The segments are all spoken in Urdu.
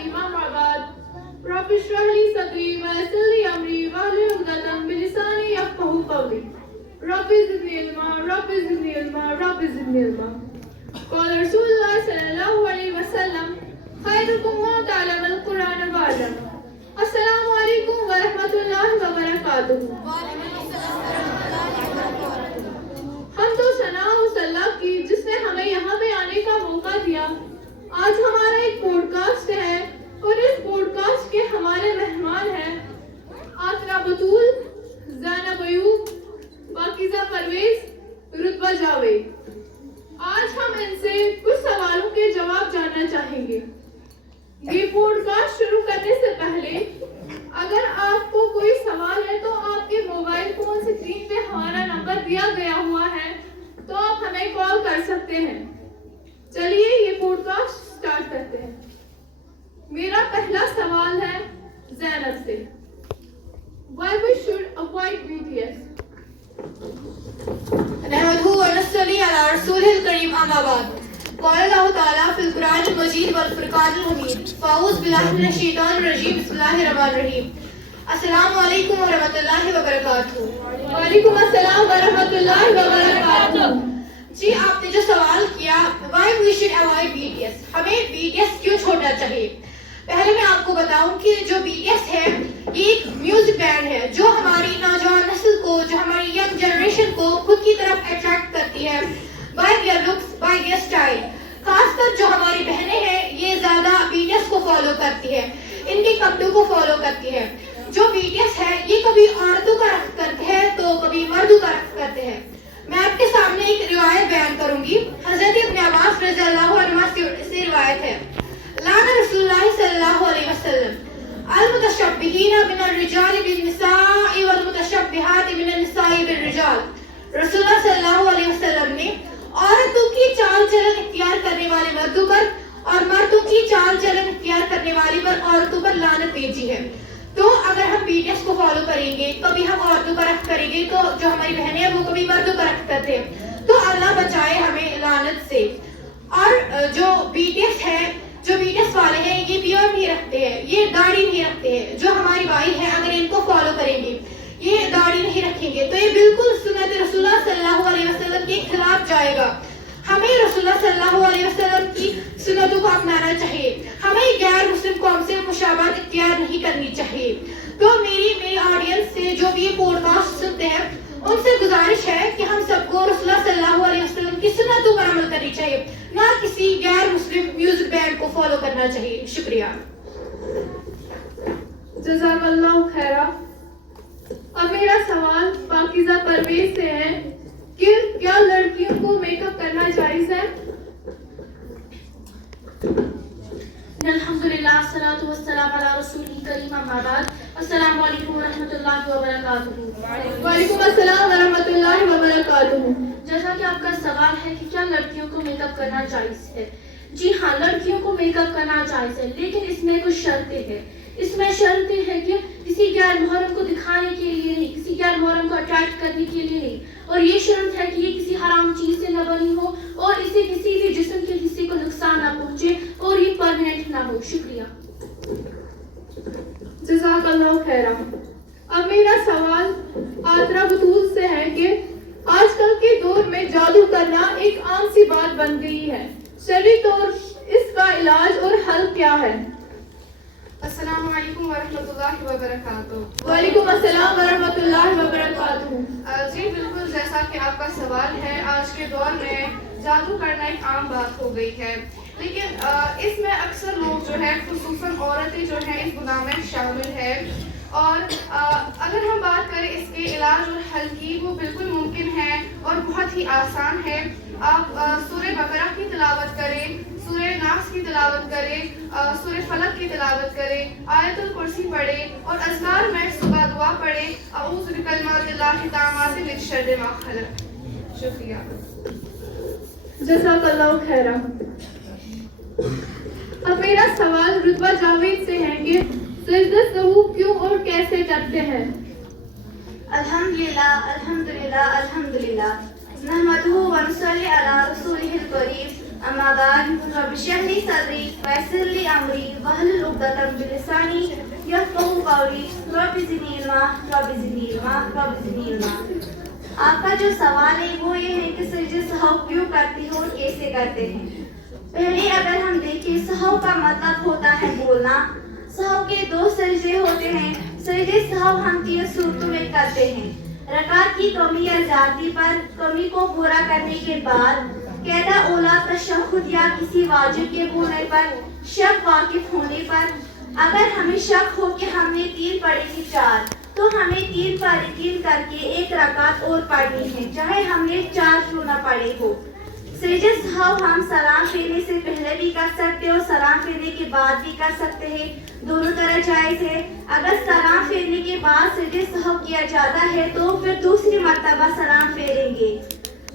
الكريم أما بعد رب اشرح لي صدري ويسر لي أمري واحلل عقدة من لساني يفقهوا قولي رب زدني علما رب زدني علما رب زدني علما. قال رسول الله صلى الله عليه وسلم خيركم من تعلم القرآن وعلم. السلام علیکم ورحمۃ اللہ وبرکاتہ. ہم تو ثنا اس اللہ کی جس نے ہمیں یہاں پہ آنے کا موقع دیا. آج ہمارا ایک پوڈ کاسٹ ہے اور اس پوڈ کاسٹ کے ہمارے مہمان ہیں آترا بطول، زینب ایوب، پاکیزہ پرویز، رتبہ جاوید. آج ہم ان سے کچھ سوالوں کے جواب جاننا چاہیں گے. یہ پوڈ کاسٹ شروع کرنے سے پہلے اگر آپ کو کوئی سوال ہے تو آپ کے موبائل فون اسکرین پہ ہمارا نمبر دیا گیا ہوا ہے تو آپ ہمیں کال کر سکتے ہیں. چلیے یہ پوڈ کاسٹ سٹارٹ کرتے ہیں. میرا پہلا سوال ہے زینب سے. Why we should avoid BTS? نحمده ونصلي على رسوله الكريم أما بعد. قال الله تعالى في القرآن المجيد والفرقان الحميد فأعوذ بالله من الشيطان الرجيم بسم الله الرحمن الرحيم. السلام علیکم ورحمۃ اللہ وبرکاتہ. وعلیکم السلام ورحمۃ اللہ وبرکاتہ. جی آپ نے جو سوال کیا why we should avoid BTS، ہمیں BTS کیوں چھوڑنا چاہیے. پہلے میں آپ کو بتاؤں کہ جو BTS ہے یہ ایک میوزک بینڈ ہے جو ہماری نوجوان نسل کو، جو ہماری ینگ جنریشن کو خود کی طرف اٹریکٹ کرتی ہے by their looks, by their style. خاص کر جو ہماری بہنیں ہیں یہ زیادہ BTS کو فالو کرتی ہے، ان کے کپڑوں کو فالو کرتی ہے. جو BTS ہے یہ کبھی عورتوں کا رقص کرتے ہیں تو کبھی مردوں کا رقص کرتے ہیں. میں آپ کے سامنے ایک روایت بیان کروں گی. حضرت ابن عباس رضی اللہ عنہ سے روایت ہے لعن رسول اللہ صلی اللہ علیہ وسلم المتشبہین من الرجال بالنساء والمتشبہات من النساء بالرجال. رسول اللہ صلی اللہ علیہ وسلم نے عورتوں کی چال چلن اختیار کرنے والے مردوں پر اور مردوں کی چال چلن اختیار کرنے والی پر عورتوں پر لعنت بھیجی ہے. تو اگر ہم BTS کو فالو کریں گے، کبھی ہم عورتوں کا رقص کریں گے تو جو ہماری بہنیں ہیں وہ کبھی مردوں کا رقص کرتے ہیں، تو اللہ بچائے ہمیں لعنت سے. اور جو BTS ہے، جو BTS والے ہیں یہ بیئر نہیں رکھتے ہیں، یہ داڑھی نہیں رکھتے ہیں. جو ہماری بھائی ہیں اگر ان کو فالو کریں گے، یہ داڑھی نہیں رکھیں گے تو یہ بالکل سنت رسول اللہ صلی اللہ علیہ وسلم کے خلاف جائے گا. ہمیں رسول اللہ صلی اللہ علیہ وسلم کی سنتوں کو اپنانا چاہیے. ہمیں غیر مسلم قوم سے مشابہت اختیار نہیں کرنی چاہیے. تو میری آڈینس سے جو بھی یہ پوڈ کاسٹ سنتے ہیں ان سے گزارش ہے کہ ہم سب کو رسول اللہ صلی اللہ علیہ وسلم کی سنتوں پر عمل کرنی چاہیے، نہ کسی غیر مسلم میوزک بینڈ کو فالو کرنا چاہیے. شکریہ. جزاک اللہ خیرہ. اب میرا سوال پاکیزہ پرویز سے ہے کہ کیا لڑکیوں کو میک اپ کرنا جائز ہے؟ الحمدللہ والصلاۃ والسلام علی رسول کریم اما بعد. السلام علیکم ورحمۃ اللہ وبرکاتہ. وعلیکم السلام ورحمۃ اللہ وبرکاتہ. جیسا کہ آپ کا سوال ہے کہ کیا لڑکیوں کو میک اپ کرنا جائز ہے، جی ہاں لڑکیوں کو میک اپ کرنا جائز ہے، لیکن اس میں کچھ شرطیں ہیں. اس میں شرطیں ہیں کہ کسی غیر محرم کو دکھانے کے لیے نہیں، کسی غیر محرم کو اٹریکٹ کرنے کے لیے نہیں، اور یہ شرط ہے کہ یہ کسی حرام چیز سے نہ بنی ہو اور اسے کسی بھی جسم کے حصے کو نقصان نہ پہنچے اور یہ پرماننٹ نہ ہو. شکریہ. جزاک اللہ خیرہ. اب میرا سوال آترا بطول سے ہے کہ آج کل کے دور میں جادو کرنا ایک عام سی بات بن گئی ہے. شرعی طور اس کا علاج اور حل کیا ہے؟ السلام علیکم ورحمۃ اللہ وبرکاتہ. وعلیکم السلام ورحمۃ اللہ وبرکاتہ. جی بالکل جیسا کہ آپ کا سوال ہے، آج کے دور میں جادو کرنا ایک عام بات ہو گئی ہے، لیکن اس میں اکثر لوگ جو ہے خصوصاً عورتیں جو ہیں اس گناہ میں شامل ہے. اور اگر ہم بات کریں اس کے علاج اور حل کی، وہ بالکل ممکن ہے اور بہت ہی آسان ہے. آپ سورہ بقرہ کی تلاوت کریں، سورہ ناس کی تلاوت کریں، سورہ فلق کی تلاوت کریں، آیت الکرسی پڑھیں اور اذکار میں صبح دعا پڑھیں اعوذ بکلمات اللہ التامات من شر ما خلق. شکریہ. جزاک اللہ خیرہ. اب میرا سوال رتبہ جاوید سے ہے کہ سجدہ سہو کیوں اور کیسے کرتے ہیں؟ الحمدللہ الحمدللہ الحمدللہ. نحمده ونصلي على رسوله الكريم. اما بعد رب اشرح لي صدري ويسر لي أمري واحلل عقدة من لساني يفقهوا قولي رب زدني علما رب زدني علما رب زدني علما. آپ کا جو سوال ہے وہ یہ ہے کہ سجدہ سہو کیوں کرتے ہو اور کیسے کرتے ہیں. پہلے اگر ہم دیکھیں سہو کا مطلب ہوتا ہے بولنا. سہو کے دو سجدے ہوتے ہیں. سجدہ سہو ہم 3 صورتوں میں کرتے ہیں. رکعت کی کمی یا زیادتی پر کمی کو پورا کرنے کے بعد، قاعدہ اولا تشہد یا کسی واجب کے بھولنے پر، شک واقف ہونے پر. اگر ہمیں شک ہو کہ ہم نے 3 پڑھی تھی 4 تو ہمیں 3 کر کے 1 رکعت اور پڑھنی ہے چاہے ہم نے 4 کیوں نہ پڑھے ہو. سجدہ سہو ہم سلام پھیرنے سے پہلے بھی کر سکتے اور سلام پھیرنے کے بعد بھی کر سکتے ہیں. دونوں طرح جائز ہے. اگر سلام پھیرنے کے بعد سجدہ سہو کیا جاتا ہے تو پھر دوسری مرتبہ سلام پھیریں گے.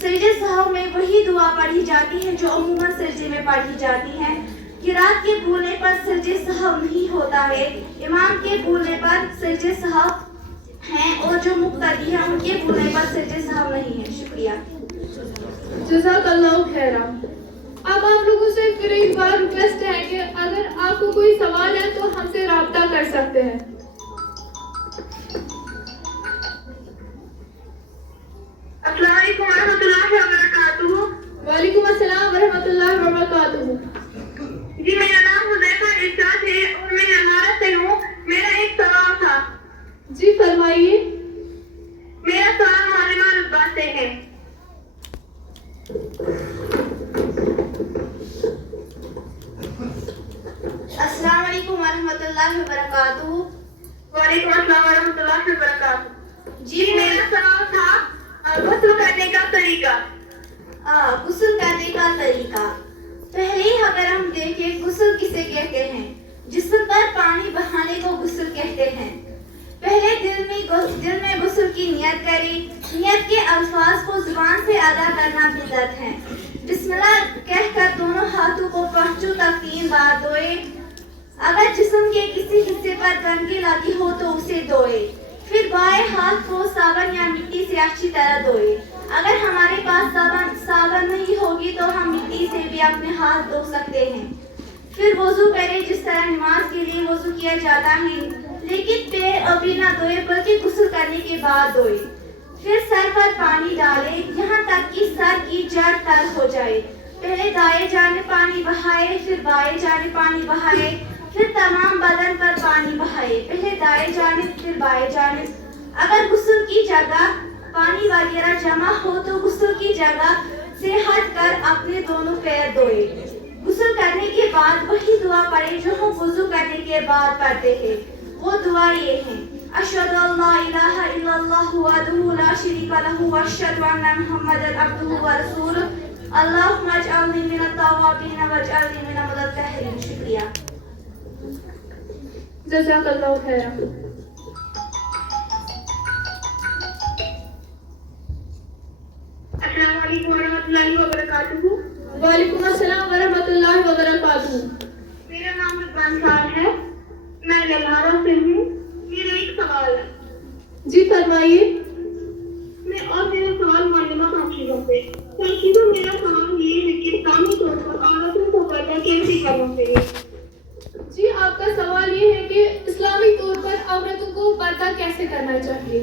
سجدہ سہو میں وہی دعا پڑھی جاتی ہے جو عموماً سجدے میں پڑھی جاتی ہے. قرات کے بھولنے پر سجدہ سہو نہیں ہوتا ہے. امام کے بھولنے پر سجدہ سہو ہیں اور جو مقتدی ہیں ان کے بھولنے پر سجدہ سہو نہیں ہے. شکریہ. جزاک اللہ خیرا. اب آپ لوگوں سے پھر ایک بار ریکویسٹ ہے کہ اگر آپ کو کوئی سوال ہے تو ہم سے رابطہ کر سکتے ہیں. السلام علیکم ورحمۃ اللہ وبرکاتہ. وعلیکم السلام ورحمۃ اللہ وبرکاتہ. جی میرا نام حذیفہ ارشاد ہے اور میں ہمارا سے ہوں. میرا ایک سوال تھا. جی فرمائیے. میرا سوال معلمہ رتبہ سے ہے. السلام علیکم ورحمۃ اللہ وبرکاتہ. وعلیکم السلام ورحمۃ اللہ وبرکاتہ. جی میرا سوال تھا غسل کرنے کا طریقہ. غسل کرنے کا طریقہ. پہلے اگر ہم دیکھیں غسل کسے کہتے ہیں. جسم پر پانی بہانے کو غسل کہتے ہیں. پہلے دل میں غسل کی نیت کریں. نیت کے الفاظ کو زبان سے ادا کرنا بدعت ہے. بسم اللہ کہہ کر دونوں ہاتھوں کو پہنچوں تک 3 بار دھوئے. اگر جسم کے کسی حصے پر گندگی لگی ہو تو اسے دھوئے. پھر بائیں ہاتھ کو صابن یا مٹی سے اچھی طرح دھوئے. اگر ہمارے پاس صابن نہیں ہوگی تو ہم مٹی سے بھی اپنے ہاتھ دھو سکتے ہیں. پھر وضو کریں جس طرح نماز کے لیے وضو کیا جاتا ہے، لیکن پیر ابھی نہ دھوئے بلکہ غسل کرنے کے بعد دھوئے. پھر سر پر پانی ڈالیں یہاں تک کہ سر کی جڑ تر ہو جائے. پہلے دائیں جانب پانی بہائے پھر بائیں جانب پانی بہائے. پھر تمام بدن پر پانی بہائے. پہلے دائیں جانب پھر بائیں جانب. اگر غسل کی جگہ پانی وغیرہ جمع ہو تو غسل کی جگہ سے ہٹ کر اپنے دونوں پیر دھوئے. غسل کرنے کے بعد وہی دعا پڑھیں جو ہم وضو کرنے کے بعد پڑھتے ہیں. وہ دعا یہ ہے: اشہد ان لا الہ الا اللہ وحدہ لا شریک لہ واشہد ان محمدا عبدہ ورسولہ اللہم اجعلنی من التوابین واجعلنی من المتطہرین. شکریہ. جزاک اللہ خیرا. السلام علیکم ورحمۃ اللہ وبرکاتہ. وعلیکم السلام ورحمۃ اللہ وبرکاتہ. میرا نام رضوان خان ہے. میں للہارا سے ہوں. میرا ایک سوال ہے. جی فرمائیے. میرا سوال معلومہ تنشیدہ سے. تنشیدہ میرا سوال یہ ہے کہ اسلامی طور پر عورتوں کو پردہ کیسے کرنا چاہیے؟ جی آپ کا سوال یہ ہے کہ اسلامی طور پر عورتوں کو پردہ کیسے کرنا چاہیے.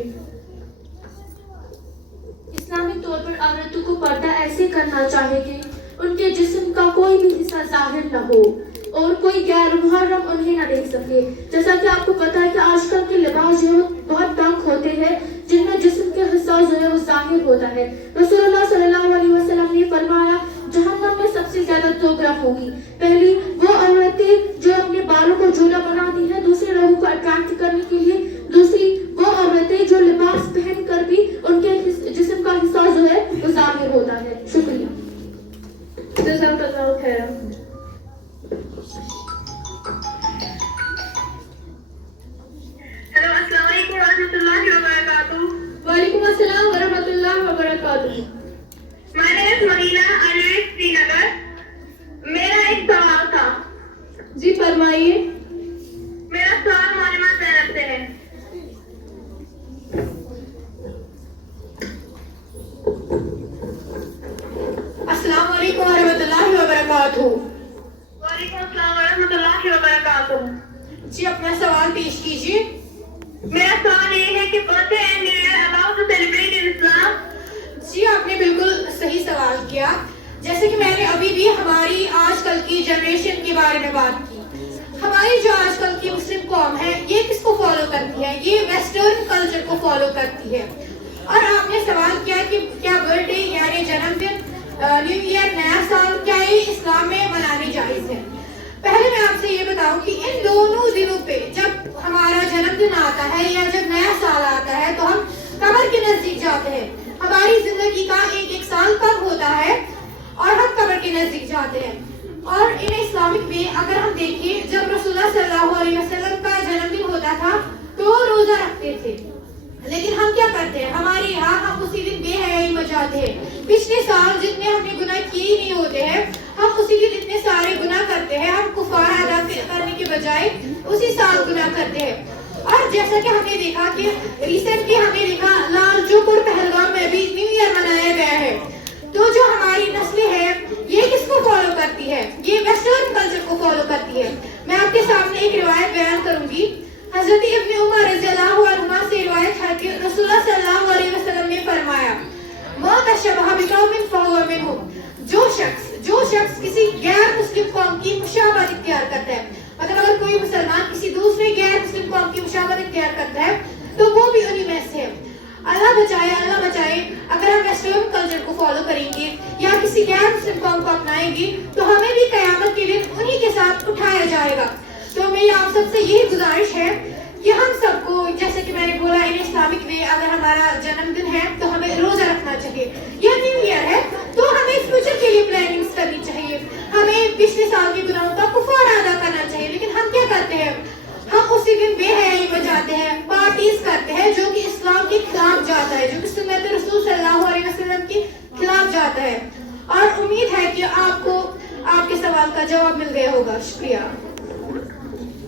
اسلامی طور پر عورتوں کو پردہ ایسے کرنا چاہیے کہ ان کے جسم کا کوئی بھی حصہ ظاہر نہ ہو اور کوئی غیر محرم انہیں نہ دیکھ سکے. جیسا کہ آپ کو پتا ہے کہ آج کل کے لباس جو ہے بہت تنگ ہوتے ہیں جن میں جسم کے حصہ جو ہے وہ ظاہر ہوتا ہے. رسول اللہ صلی اللہ علیہ وسلم نے فرمایا جہنم میں سب سے زیادہ 2 گروہ ہوں گی. پہلی وہ عورتیں جو اپنے بالوں کو جھولا بناتی ہیں دوسرے لوگوں کو اٹریکٹ کرنے کے لیے. دوسری وہ عورتیں جو لباس پہن کر بھی ان کے جسم کا حصہ جو ہے وہ ظاہر ہوتا ہے. شکریہ. جزاک اللہ خیرا. ہیلو السلام علیکم ورحمۃ اللہ وبرکاتہ. وعلیکم السلام ورحمۃ اللہ وبرکاتہ. My name is Marina. I live in Srinagar. میرا ایک سوال تھا. جی فرمائیے. میرا سوال معلومہ زینب سے ہے. السلام علیکم ورحمۃ اللہ وبرکاتہ. وعلیکم السلام ورحمۃ اللہ جی اپنا سوال پیش کیجیے. میرا سوال یہ ہے کہ کون سے new year allowed to celebrate in Islam? جی آپ نے بالکل صحیح سوال کیا. جیسے کہ میں نے ابھی بھی ہماری آج کل کی جنریشن کے بارے میں بات کی. ہماری جو آج کل کی مسلم قوم ہے یہ کس کو فالو کرتی ہے؟ یہ ویسٹرن کلچر کو فالو کرتی ہے. اور آپ نے سوال کیا کہ کیا برتھ ڈے یعنی جنم دن، نیو ایئر، نیا سال، کیا یہ اسلام میں منانے جائز ہے؟ پہلے میں آپ سے یہ بتاؤں کہ ان دونوں دنوں پہ جب ہمارا جنم دن آتا ہے یا جب نیا سال آتا ہے تو ہم قبر کے نزدیک جاتے ہیں. ہماری زندگی کا ایک سال کم ہوتا ہے اور ہم قبر کے نزدیک جاتے ہیں. اور ان اسلامک میں اگر ہم دیکھیں جب رسول اللہ صلی اللہ علیہ وسلم کا جنم دن ہوتا تھا تو روزہ رکھتے تھے. لیکن ہم کیا کرتے ہیں؟ ہمارے یہاں ہم اسی دن بے حیائی مچاتے ہیں. پچھلے سال جتنے ہم نے گناہ کیے ہی نہیں ہوتے ہیں ہم اسی دن اتنے سارے گناہ کرتے ہیں. ہم کفارہ ادا کرنے کے بجائے اسی سال گناہ کرتے ہیں. اور جیسا کہ ہم نے دیکھا کہ ریسنٹلی ہم نے دیکھا لال چوک اور پہلگام میں بھی نیو ایئر منایا گیا ہے. تو جو ہماری نسلیں ہے یہ کس کو فالو کرتی ہے؟ یہ ویسٹرن کلچر کو فالو کرتی ہے. میں آپ کے سامنے ایک روایت بیان کروں گی. حضرت ابن عمر رضی اللہ عنہما سے روایت ہے کہ رسول اللہ صلی اللہ علیہ وسلم نے فرمایا ما تشبہ بقوم فهو منهم. جو شخص کسی غیر مسلم قوم کی مشابہت اختیار کرتا ہے، مطلب اگر کوئی مسلمان کسی دوسرے غیر مسلم قوم کی مشابہت اختیار کرتا ہے تو وہ بھی انہی میں سے ہے. اللہ بچائے اگر ہم ویسٹرن کلچر کو فالو کریں گے یا کسی غیر مسلم قوم کو اپنائیں گے تو ہمیں بھی قیامت کے دن انہی کے ساتھ اٹھایا جائے گا. تو میری آپ سب سے یہی گزارش ہے کہ ہم سب کو، جیسے کہ میں نے بولا ان اسلامک میں اگر ہمارا جنم دن ہے تو ہمیں روزہ رکھنا چاہیے. یا نیو ایئر ہے تو ہمیں فیوچر کے لیے پلاننگز کرنی چاہیے. ہمیں پچھلے سال کے گناہوں کا کفارہ ادا کرنا چاہیے. لیکن ہم کیا کرتے ہیں؟ ہم اسی دن بے حیائی بجاتے ہیں، پارٹیز کرتے ہیں جو کہ اسلام کے خلاف جاتا ہے، جو کہ سنت رسول صلی اللہ علیہ وسلم کے خلاف جاتا ہے. اور امید ہے کہ آپ کو آپ کے سوال کا جواب مل گیا ہوگا. شکریہ.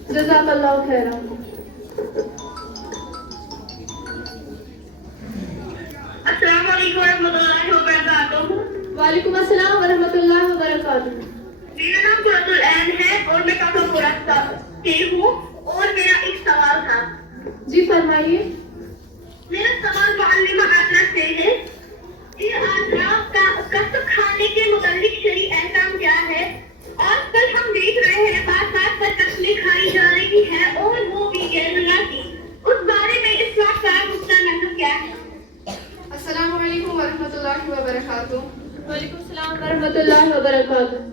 جزاک اللہ خیرا. السلام علیکم ورحمۃ اللہ وبرکاتہ. وعلیکم السلام ورحمۃ اللہ وبرکاتہ. میرا نام قرۃ العین ہے اور میں کاکا پورا سے ہوں اور میرا ایک سوال تھا. جی فرمائیے. میرا سوال معلمہ آسرا سے ہے کہ آسرا کا کسب کھانے کے متعلق شرعی احکام کیا ہے؟ آج کل ہم دیکھ رہے ہیں بات پر کسبیں کھائی جا رہی ہے اور وہ بھی غیر اللہ کی. اس بارے میں اسلام کا نقطہ نظر کیا ہے؟ السلام علیکم ورحمۃ اللہ وبرکاتہ. وعلیکم السلام ورحمۃ اللہ وبرکاتہ.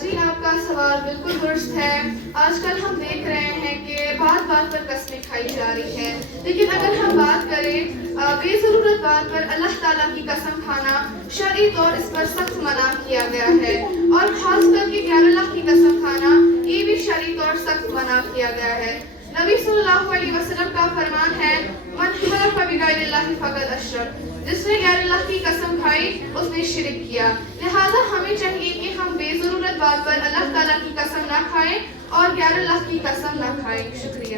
جی آپ کا سوال بالکل درست ہے. آج کل ہم دیکھ رہے ہیں کہ بات پر قسمیں کھائی جا رہی ہیں. لیکن اگر ہم بات کریں بے ضرورت بات پر اللہ تعالیٰ کی قسم کھانا شرعی طور اس پر سخت منع کیا گیا ہے. اور خاص کر کے غیر اللہ کی قسم کھانا یہ بھی شرعی طور سخت منع کیا گیا ہے. نبی صلی اللہ علیہ وسلم کا فرمان ہے من حلف بغیر اللہ فقد اشرک. جس نے غیر اللہ کی قسم کھائی اس نے شرک کیا. لہذا ہمیں چاہیے کہ ہم بے ضرورت بات پر اللہ تعالیٰ کی قسم نہ کھائیں اور غیر اللہ کی قسم نہ کھائیں. شکریہ.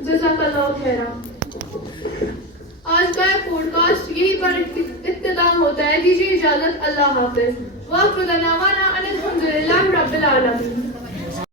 جزاک اللہ خیرا. آج کا پوڈ کاسٹ یہی پر اختتام ہوتا ہے. دیجیے اجازت. اللہ حافظ. وآخر دعوانا ان الحمد للہ رب العالمین.